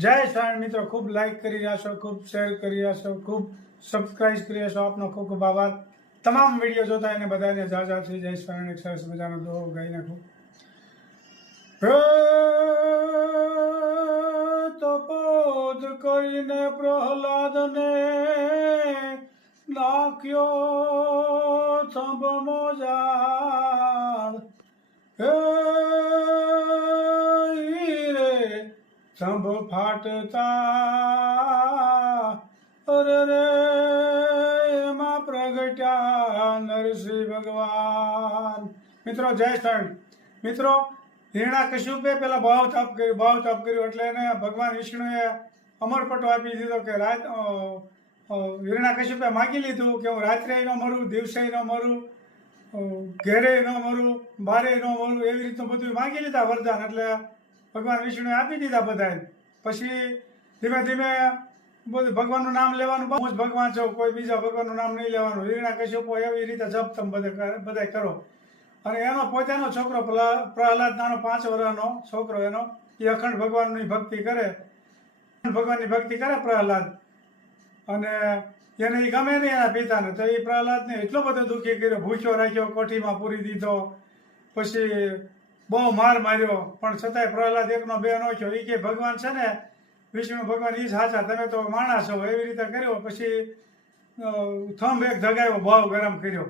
જય સ્વામી મિત્રો, ખૂબ લાઈક કરી રહ્યા છો, ખૂબ શેર કરી રહ્યા છો, ખૂબ સબસ્ક્રાઇબ કરી રહ્યા છો. આપનો ખૂબ ખૂબ આભાર. તમામ વિડીયો જોતા એને બધાને જાજા છે. જય સ્વામી. સરસ મજાનો દોહો ગાઈ નાખું. તપોદ કરીને પ્રહલાદને નાખ્યો થંભ મોજાળ. થંભ ફાટતા રે એમાં પ્રગટ્યા નરસિંહ ભગવાન. મિત્રો જય સ્વામી. મિત્રો હિરણ્યકશ્યપે પેલા ભાવ તપ કર્યું એટલે એને ભગવાન વિષ્ણુએ અમરપટો આપી દીધો કે હિરણ્યકશ્યપે માગી લીધું કે હું રાત્રે ન મરું, દિવસે ન મરું, ઘેરે ન મરું, બારે ન મરું, એવી રીતનું બધું માગી લીધા વરદાન. એટલે ભગવાન વિષ્ણુએ આપી દીધા બધાએ. પછી ધીમે ધીમે બધું ભગવાનનું નામ લેવાનું, હું જ ભગવાન છું, કોઈ બીજા ભગવાનનું નામ નહીં લેવાનું. હિરણ્યકશ્યપો એવી રીતે જપ તમે બધા કરો. અને એનો પોતાનો છોકરો પ્રહલાદ નાનો 5 વર્ષનો છોકરો એનો એ અખંડ ભગવાનની ભક્તિ કરે, ભગવાનની ભક્તિ કરે પ્રહલાદ. અને એને એ ગમે નહીં એના પિતાને, તો એ પ્રહલાદને એટલો બધો દુઃખી કર્યો, ભૂખ્યો રાખ્યો, કોઠીમાં પૂરી દીધો, પછી બહુ માર માર્યો. પણ છતાંય પ્રહલાદ એકનો બે નો થયો. એ કે ભગવાન છે ને વિષ્ણુ ભગવાન એ જ સાચા, તમે તો માણસ છો, એવી રીતે કર્યો. પછી થંભ એક ધગાવ્યો, ભાવ ગરમ કર્યો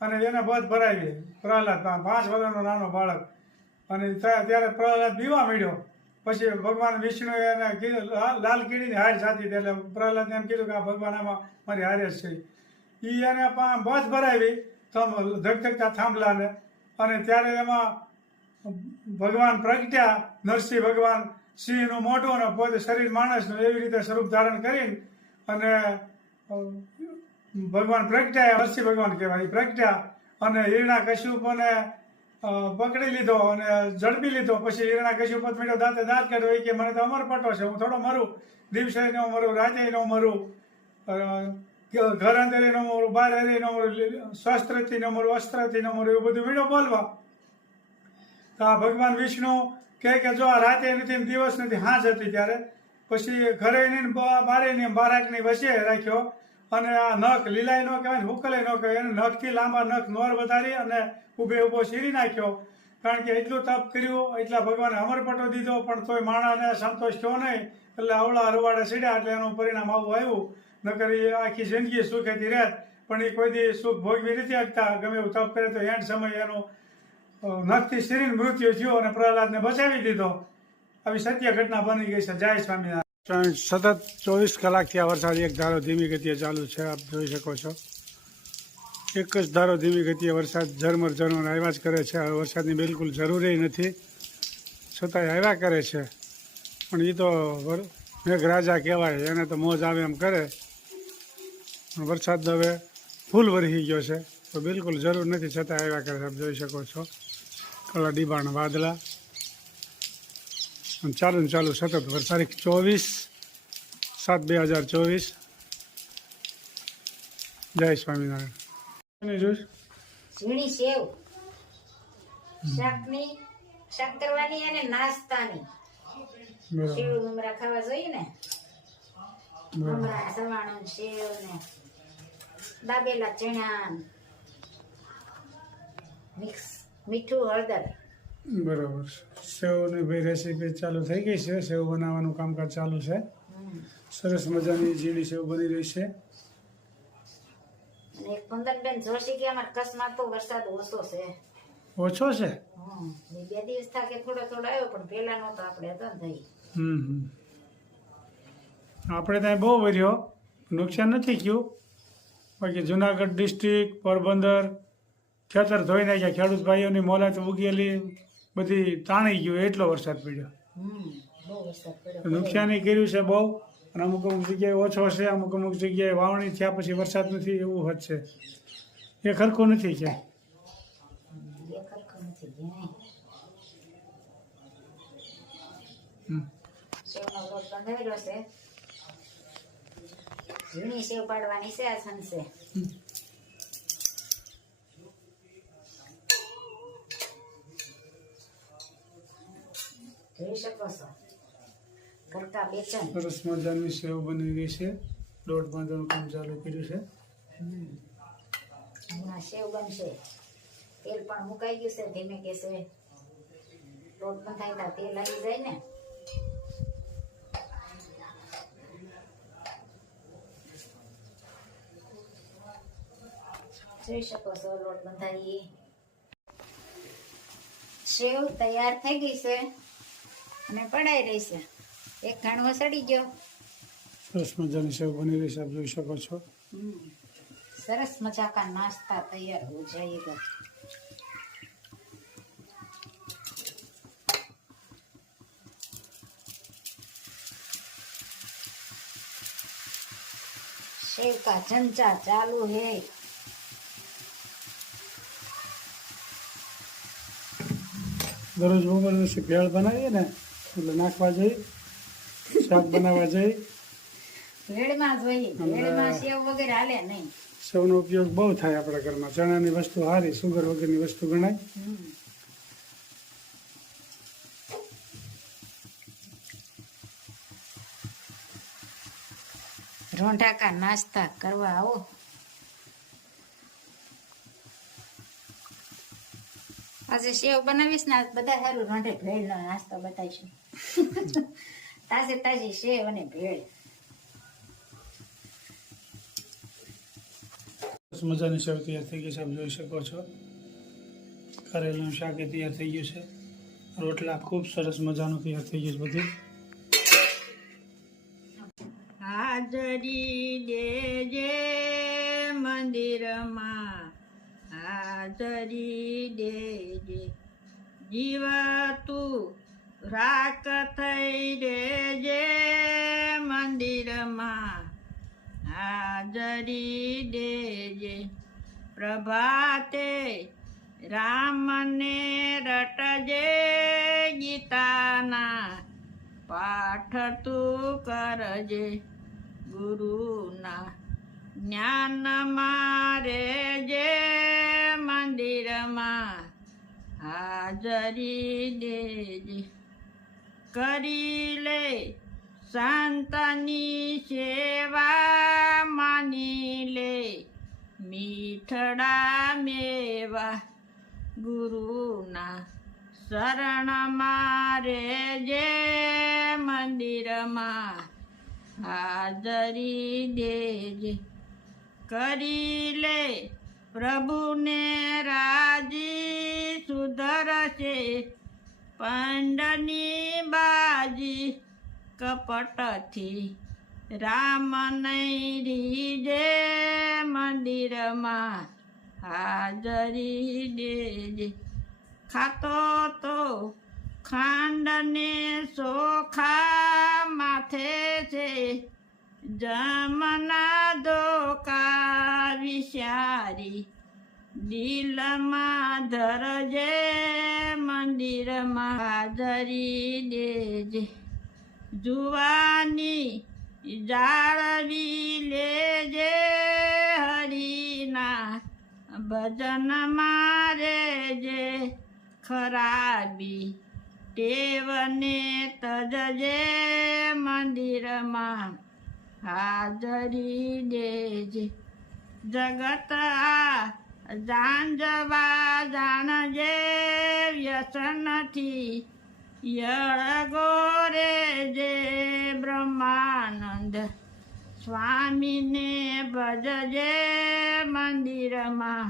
અને એને બધ ભરાવી. પ્રહલાદ 5 વર્ષનો નાનો બાળક. અને ત્યારે પ્રહલાદ બીવા મળ્યો. પછી ભગવાન વિષ્ણુએ એને કીધું લાલ કીડીની હાર સાધી. એટલે પ્રહલાદને એમ કીધું કે આ ભગવાન આમાં મારી હારે જ છે. એ એને બધ ભરાવી ધગધગતા થાંભલાને. અને ત્યારે એમાં ભગવાન પ્રગટ્યા. નરસિંહ ભગવાન સિંહનું મોઢું અને પોતે શરીર માણસનું એવી રીતે સ્વરૂપ ધારણ કરીને અને ભગવાન પ્રગટ્યા. નરસિંહ ભગવાન કહેવાય. પ્રગટ્યા અને હિરણ્યકશ્યપને પકડી લીધો અને ઝડપી લીધો. પછી હિરણ્યકશ્યપ મીઠો દાંતે દાંત કાઢ્યો. કે મને તો અમરપટો છે, હું થોડો મરું, દિવસે ન મરું, રાતે ન મરું, ઘર અંદર ન મરું, બહાર ન મરું, શસ્ત્રથી ન મરું, અસ્ત્રથી ન મરું, એવું બધું મીઠો બોલવા. તો આ ભગવાન વિષ્ણુ કહે કે જો આ રાતે નથી, દિવસ નથી, હાંજ હતી. ત્યારે પછી ઘરે નહીં, બારે નહીં, બારાકની વચ્ચે રાખ્યો. અને આ નખ લીલાય ન કહેવાય ને હુકલે ન કહેવાય, એને નખથી લાંબા નખ નોર વધારી અને ઊભો શીરી નાખ્યો. કારણ કે એટલું તપ કર્યું, એટલા ભગવાને અમરપટો દીધો, પણ તોય માણસને સંતોષ થયો નહીં. એટલે અવળા રવાડે સીડ્યા. એટલે એનું પરિણામ આવું આવ્યું. નકર એ આખી જિંદગી સુખેથી રહેત, પણ એ કોઈ દી સુખ ભોગવી નથી શકતા. ગમે એવું તપ કરે તો એન્ડ સમય એનું નખથી શરીર મૃત્યુ થયો અને પ્રહલાદને બચાવી દીધો. આવી સત્ય ઘટના બની ગઈ છે. જય સ્વામિનારાયણ. સતત 24 કલાકથી આ વરસાદ એક ધારો ધીમી ગતિએ ચાલુ છે. આપ જોઈ શકો છો, એક જ ધારો ધીમી ગતિએ વરસાદ ઝરમર આવ્યા જ કરે છે. હવે વરસાદની બિલકુલ જરૂરી નથી, છતાંય આવ્યા કરે છે. પણ એ તો મેઘરાજા કહેવાય, એને તો મોજ આવે એમ કરે. પણ વરસાદ હવે ફૂલ વરસી ગયો છે, તો બિલકુલ જરૂર નથી, છતાં આવ્યા કરે છે. આપ જોઈ શકો છો કળા ડીબાણ વાદળા. ચાલુ સતત તારીખ 24/7/2024. જય સ્વામિનારાયણ. ઝીણી સેવ શાક કરવાની અને નાસ્તાની. સેવ મમરા ખાવા જોઈએ ને, મમરા, સવાણું, સેવ ને દાબેલા ચણા, મિક્સ મીઠું, હળદર. બરાબર. સેવની ભાઈ રેસીપી ચાલુ થઈ ગઈ છે. સેવ બનાવવાનું કામકાજ ચાલુ છે. સરસ મજાની ઝીણી સેવ બની રહી છે. અને એક કુંદનબેન જોશી કે અમાર કચ્છમાં તો વરસાદ ઓછો છે. ઓછો છે? 2 દિવસ થાકે થોડો આવ્યો, પણ પેલા નતો આપણે હતો ને થઈ. આપણે ત્યાં બહુ વર્યો, નુકસાન નથી થયું. બાકી જુનાગઢ ડિસ્ટ્રિક્ટ, પોરબંદર ખેતર ધોઈ નાખ્યા. ખેડૂત ભાઈઓની મોલાત ઉગેલી બધી તાણી ગયું, એટલો વરસાદ પડ્યો. નુકસાની કર્યું છે બહુ. અને અમુક જગ્યાએ ઓછો છે, અમુક જગ્યાએ વાવણી થયા પછી વરસાદ નથી, એવું હોત છે. એ ખરખું નથી ક્યાંય. ઝીણી સેવ પાડવાની છે. આ છનશે જોઈ શકો છો. ઘરકા બેચન. સરસ મજાની સેવ બની ગઈ છે. લોટ બાંધવાનું કામ ચાલુ કર્યું છે. હમણાં સેવ બનશે. તેલ પણ મુકાઈ ગયું છે ધીમે કેસે. લોટ બંધાય ત્યાં તેલ આવી જાય ને. જોઈ શકો છો લોટ બંધાઈ. સેવ તૈયાર થઈ ગઈ છે અને પડાઈ રહી છે. એક ઘાણવો સડી ગયો. સરસ મજાની સેવ બની રહી છે, આપ જોઈ શકો છો. સરસ મજા કા નાસ્તા તૈયાર હો જાયેગા. सेव का चमचा चालू है. દરરોજ બપોર દિવસે ભેળ બનાવીએ ને એટલે નાખવા જઈ, શાક બનાવવા જઈ. ભેળમાં જોઈએ, ભેળમાં સેવ વગેરે હાલે નહીં. સેવનો ઉપયોગ બહુ થાય આપણા ઘરમાં. ચણાની વસ્તુ સારી, સુગર વગરની વસ્તુ ગણાય. રોંઢા કા નાસ્તા કરવા આવો. આજે સેવ બનાવીશ ને બધા સારું રોંઢે ભેળનો નાસ્તો બતાવીશું. તાજે તાજી સેવ અને ભેળ. સરસ મજાની સેવ તૈયાર થઈ ગઈ છે, આપ જોઈ શકો છો. કરેલું શાક એ તૈયાર થઈ ગયું છે. રોટલા ખૂબ સરસ મજાનું તૈયાર થઈ ગયું છે બધું. હાજરી દેજે મંદિરમાં, હાજરી દેજે. જીવા તું રાખ થઈ રેજે મંદિરમાં, હાજરી દેજે. પ્રભાતે રામને રટજે ગીતાના, પાઠ તું કરજે. ગુરુના જ્ઞાનમાં રેજે મંદિરમાં, હાજરી દેજે. કરી લે સંતની સેવા, માની લે મીઠડા મેવા. ગુરુના શરણમાં રેજે મંદિરમાં, હાજરી દેજે. કરી લે પ્રભુને રાજી, સુધરશે પંડની બાજી. કપટથી રામ નહીં રીજે મંદિરમાં, હાજરી દેજે. ખાતો તો ખાંડને ચોખા, માથે છે જમના ધોકા. વિચારી દિલમાં ધરજે મંદિરમાં, હાજરી દેજે. જુવાની જાળવી લેજે હરિના, ભજનમાં રેજે. ખરાબી ટેવને તજજે મંદિરમાં, હાજરી દેજે. જગત આ જાંજવા જાણજે, વ્યસનથી યળગો રેજે. બ્રહ્માનંદ સ્વામીને ભજજે મંદિરમાં,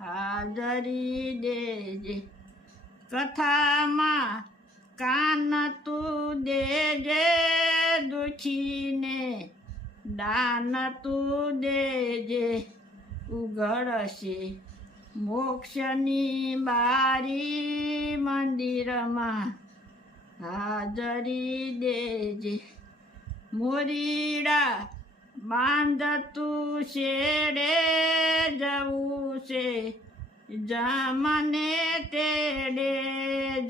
હાજરી દેજે. કથામાં કાન તું દેજે, દુખીને દાન તું દેજે. ઉઘડશે મોક્ષની બારી મંદિરમાં, હાજરી દેજે. મોરીડા બાંધતું શેડે જવું છે, જમને તેડે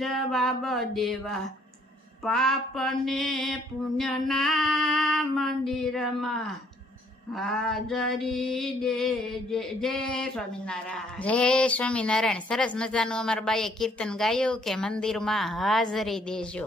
જવાબ દેવા. પાપને પુણ્યના મંદિરમાં, હાજરી દેજે. જય સ્વામિનારાયણ. જય સ્વામિનારાયણ. સરસ મજાનું અમારા બાઈએ કીર્તન ગાયું કે મંદિરમાં હાજરી દેજો.